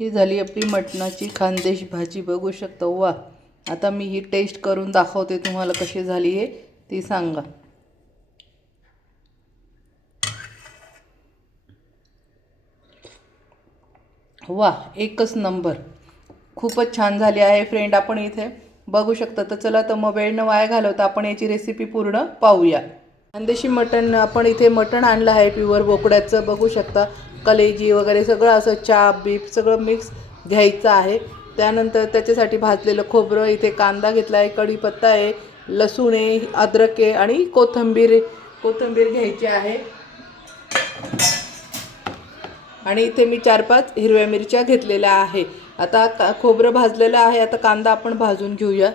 ही झाली आपली मटणाची खानदेश भाजी, बघू शकता। वा, आता मी ही टेस्ट करून दाखवते तुम्हाला कशी झाली आहे ती सांगा। वा, एकच नंबर, खूपच छान झाली आहे फ्रेंड। आपण इथे बघू शकता। तर चला, तर मग वेळ न वाया घालवता आपण याची रेसिपी पूर्ण पाहूया। खानदेशी मटण, आपण इथे मटण आणलं आहे प्युअर बोकड्याचं, बघू शकता। कलेजी वगैरे सगळं असं चाप बीप सगळं मिक्स घ्यायचं आहे। त्यानंतर त्याच्यासाठी भाजलेलं खोबरं, इथे कांदा घेतला आहे, कढीपत्ता आहे, लसूण आहे, अद्रक आहे आणि कोथिंबीर घ्यायची आहे। आणि इथे मी 4-5 हिरव्या मिरच्या घेतलेल्या आहे। आता खोबरं भाजलेलं आहे, आता कांदा आपण भाजून घेऊया।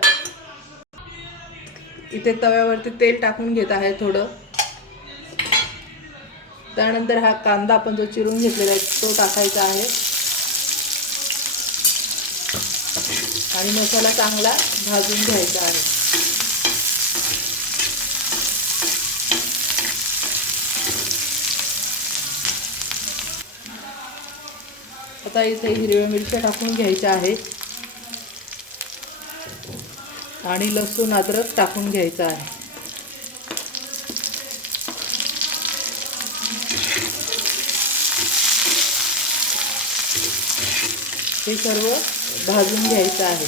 इथे तव्यावरती तेल टाकून घेत आहे थोडं। त्यानंतर हा कांदा आपण जो चिरून घेतलेला आहे तो टाकायचा आहे आणि मसाला चांगला भाजून घ्यायचा आहे। आता इथे हिरव्या मिरच्या टाकून घ्यायच्या आहे आणि लसूण अद्रक टाकून घ्यायचा आहे। हे सर्व भाजून घ्यायचं आहे।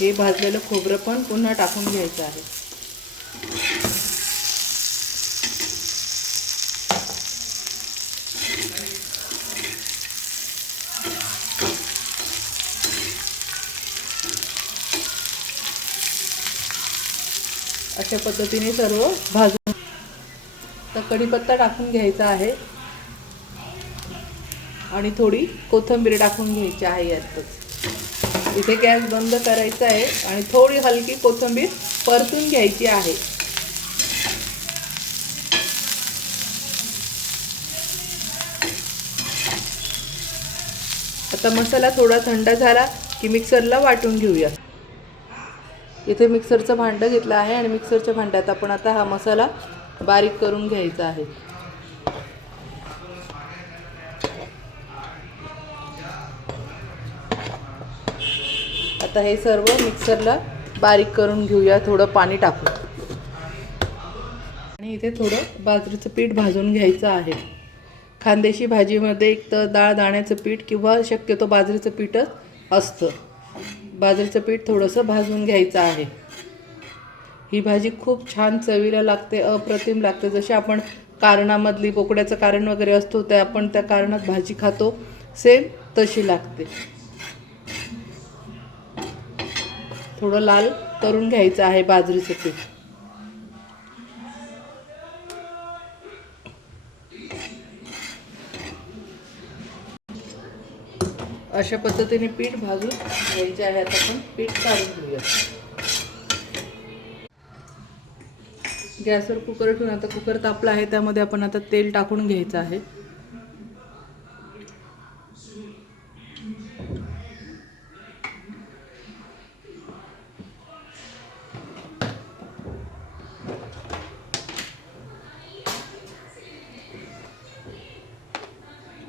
हे भाजलेलं खोबरं पण पुन्हा टाकून घ्यायचं आहे। अशा पद्धतीने सर्व भाजून, तर कढीपत्ता टाकून घ्यायचा आहे आणि थोडी कोथिंबीर टाकून घ्यायची आहे यातच। इथे गॅस बंद करायचा आहे आणि थोडी हलकी कोथिंबीर परतून घ्यायची आहे। आता मसाला थोडा थंड झाला की मिक्सरला वाटून घेऊया। इथे मिक्सरचं भांडं घेतलं आहे आणि मिक्सरच्या भांड्यात आपण आता हा मसाला बारीक करून घ्यायचा आहे। आता हे सर्व मिक्सरला बारीक करून घेऊया थोडं पाणी टाकून। आणि इथे थोडं बाजरीचं पीठ भाजून घ्यायचं आहे। खानदेशी भाजीमध्ये एक तर डाळ दाण्याचं पीठ किंवा शक्यतो बाजरीचं पीठच असतं। बाजरीचं पीठ थोडंसं भाजून घ्यायचं आहे। ही भाजी खूप छान चवीला लागते, अप्रतिम लागते। जशी आपण कारणामधली बोकड्याचं कारण वगैरे असतो ते आपण त्या कारणात भाजी खातो, सेम तशी लागते। थोडं लाल करून घ्यायचं आहे बाजरीचं पीठ। अशा पद्धतीने पीठ भाजून घ्यायचे आहे। आता आपण पीठ काढून घेऊया। गॅसवर कुकर ठेवून आता कुकर तापला आहे, त्यामध्ये आपण आता तेल टाकून घ्यायचं आहे।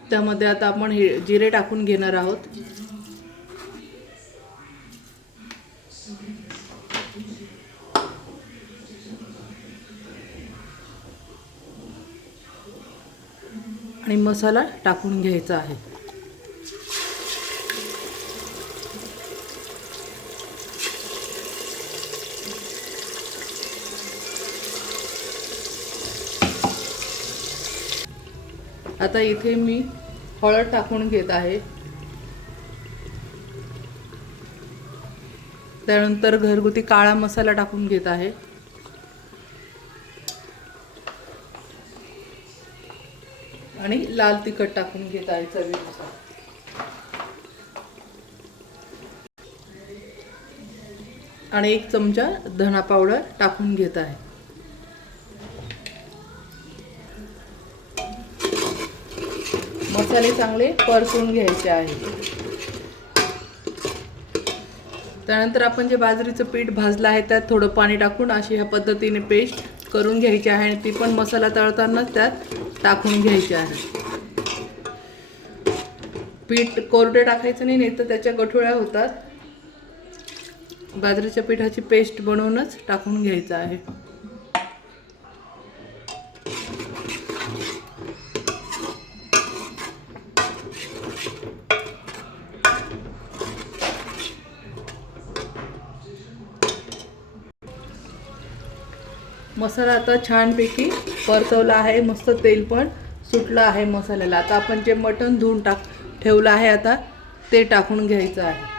त्यामध्ये आता आपण जिरे टाकून घेणार आहोत। आणि मसाला टाकून घ्यायचा आहे। आता इथे मी हळद टाकून घेत आहे। त्यानंतर घरगुती काळा मसाला टाकून घेत आहे। आणि लाल तिखट टाकून घेत आहे चवीनुसार। आणि 1 चमचा धना पावडर टाकून घेत आहे। मसाले चांगले परतून घ्यायचे आहे. त्यानंतर आपण जे बाजरीचं पीठ भाजलं आहे त्यात थोडं पाणी टाकून अशी ह्या पद्धतीने पेस्ट करून घ्यायची आहे आणि ती पण मसाला तळतानाच त्यात टाकून घ्यायची आहे. पीठ कोरडे टाकायचं नाही तर त्याच्या गठुळ्या होतात. बाजरीच्या पिठाची पेस्ट बनवूनच टाकून घ्यायचं आहे. मसाला आता छानपैकी परतवला आहे. मस्त तेल पण सुटलं आहे मसाल्याला. आता आपण जे मटण धुवून ठेवलं आहे आता ते टाकून घ्यायचं आहे.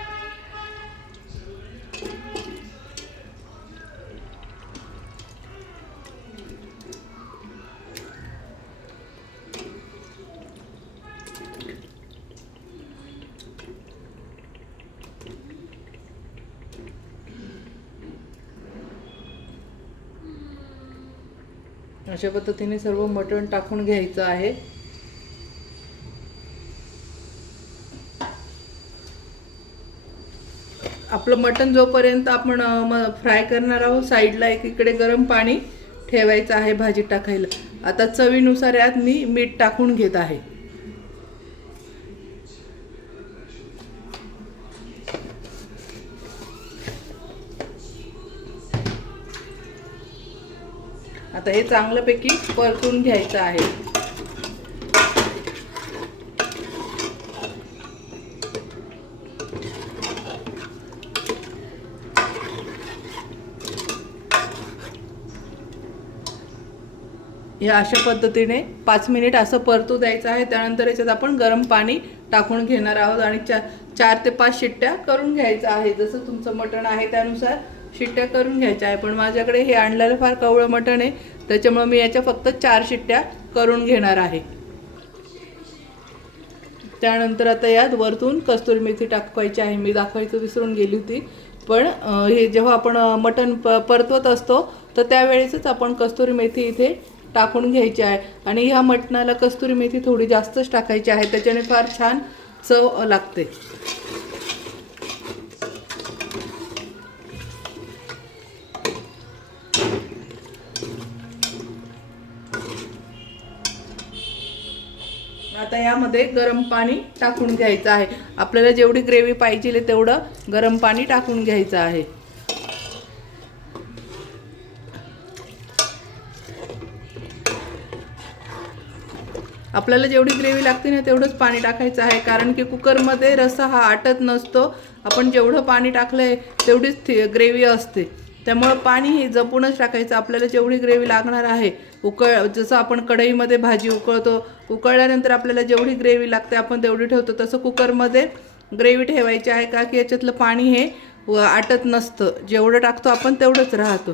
अशा पद्धतीने सर्व मटण टाकून घ्यायचं आहे. आपलं मटण जोपर्यंत आपण फ्राय करणार आहोत साईडला एकीकडे गरम पाणी ठेवायचं आहे भाजीत टाकायला. आता चवीनुसार यात मी मीठ टाकून घेत आहे. आता हे चांगल्यापैकी परतून घ्यायचं आहे. या अशा पद्धतीने 5 मिनिट असं परतू द्यायचं आहे. त्यानंतर याच्यात आपण गरम पाणी टाकून घेणार आहोत आणि 4 ते 5 शिट्ट्या करून घ्यायचं आहे. जसं तुमचं मटण आहे त्यानुसार शिट्ट्या करून घ्यायच्या आहे. पण माझ्याकडे हे आणलेलं फार कवळं मटण आहे त्याच्यामुळे मी याच्या फक्त 4 शिट्ट्या करून घेणार आहे. त्यानंतर आता यात वरतून कस्तुरी मेथी टाकायची आहे. मी दाखवायचं विसरून गेली होती. पण हे जेव्हा आपण मटण परतवत असतो तर त्यावेळेसच आपण कस्तुरी मेथी इथे टाकून घ्यायची आहे. आणि ह्या मटणाला कस्तुरी मेथी थोडी जास्तच टाकायची आहे. त्याच्याने फार छान चव लागते. आता यामध्ये गरम पाणी टाकून घ्यायचं आहे. आपल्याला जेवढी ग्रेव्ही पाहिजे तेवढं गरम पाणी टाकून घ्यायचं आहे. आपल्याला जेवढी ग्रेव्ही लागते ना तेवढंच पाणी टाकायचं आहे. कारण की कुकरमध्ये रस्सा हा आटत नसतो. आपण जेवढं पाणी टाकलंय तेवढीच ग्रेव्ही असते. त्यामुळे पाणी हे जपूनच टाकायचं. आपल्याला जेवढी ग्रेव्ही लागणार आहे जसं आपण कढईमध्ये भाजी उकळतो, उकळल्यानंतर आपल्याला जेवढी ग्रेव्ही लागते आपण तेवढी ठेवतो, तसं कुकरमध्ये ग्रेव्ही ठेवायची आहे. का की याच्यातलं पाणी हे आटत नसतं. जेवढं टाकतो आपण तेवढंच राहतो.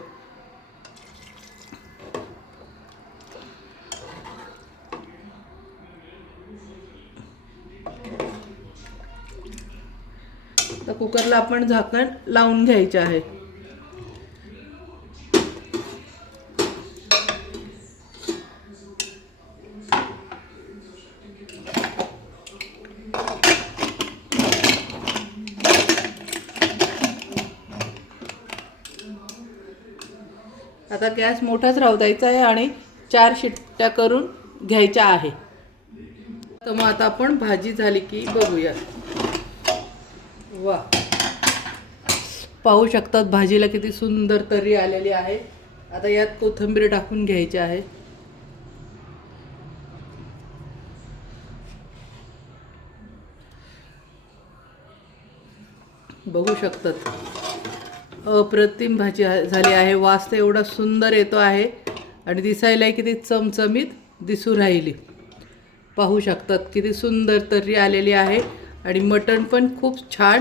तर कुकरला आपण झाकण लावून घ्यायचे आहे. आता गॅस मोठाच राहू द्यायचा आहे आणि 4 शिट्ट्या करून घ्यायच्या आहे. तर मग आता आपण भाजी झाली की बघूया. वा, पाहू शकतात भाजीला किती सुंदर तर्री आलेली आहे. आता यात कोथिंबीर टाकून घ्यायची आहे. बघू शकतात अप्रतिम भाजी झाली आहे. वास तर एवढा सुंदर येतो आहे आणि दिसायला किती चमचमीत दिसू राहिली. पाहू शकतात किती सुंदर तर्री आलेली आहे आणि मटण पण खूप छान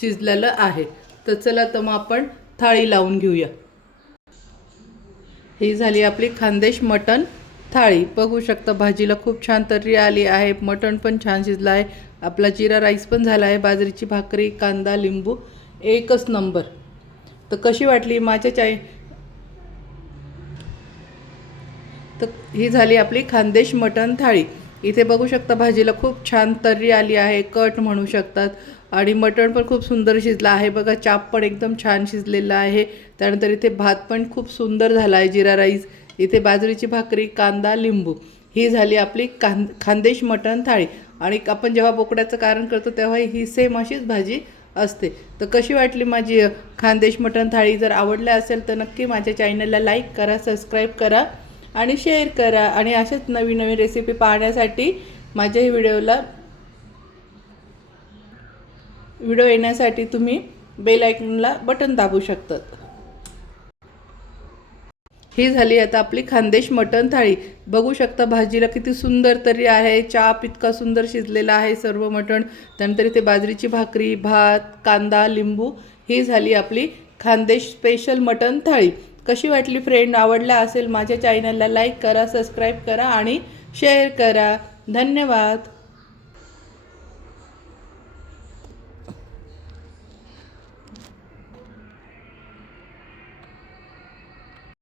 शिजलेलं आहे. तर चला तर मग आपण थाळी लावून घेऊया. ही झाली आपली खानदेश मटण थाळी. बघू शकता भाजीला खूप छान तर्री आली आहे. मटण पण छान शिजलं आहे. आपला जिरा राईस पण झाला आहे. बाजरीची भाकरी, कांदा, लिंबू, एकच नंबर. तर कशी वाटली माझ्या तर ही झाली आपली खानदेश मटण थाळी. इथे बघू शकता भाजीला खूप छान तर्री आली आहे, कट म्हणू शकतात. आणि मटण पण खूप सुंदर शिजलं आहे बघा. चाप पण एकदम छान शिजलेला आहे. त्यानंतर इथे भात पण खूप सुंदर झाला आहे, जिरा राईस. इथे बाजरीची भाकरी, कांदा, लिंबू, ही झाली आपली खानदेश मटण थाळी. आणि आपण जेव्हा बोकड्याचं कारण करतो तेव्हा ही सेम अशीच भाजी असते. तर कशी वाटली माझी खानदेश मटण थाळी? जर आवडल्या असेल तर नक्की माझ्या चॅनलला लाईक करा, सबस्क्राईब करा आणि शेअर करा. आणि अशाच नवीन नवीन रेसिपी पाहण्यासाठी माझ्या व्हिडिओ येण्यासाठी तुम्ही बेल आयकॉनला बटन दाबू शकतात. ही झाली आता आपली खानदेश मटण थाळी. बघू शकता भाजीला किती सुंदर तरी आहे, चाप इतका सुंदर शिजलेला आहे सर्व मटण. त्यानंतर इथे बाजरीची भाकरी, भात, कांदा, लिंबू, ही झाली आपली खानदेश स्पेशल मटण थाळी. कशी वाटली फ्रेंड? आवडला असेल माझ्या चॅनलला लाईक करा, सबस्क्राईब करा आणि शेअर करा. धन्यवाद.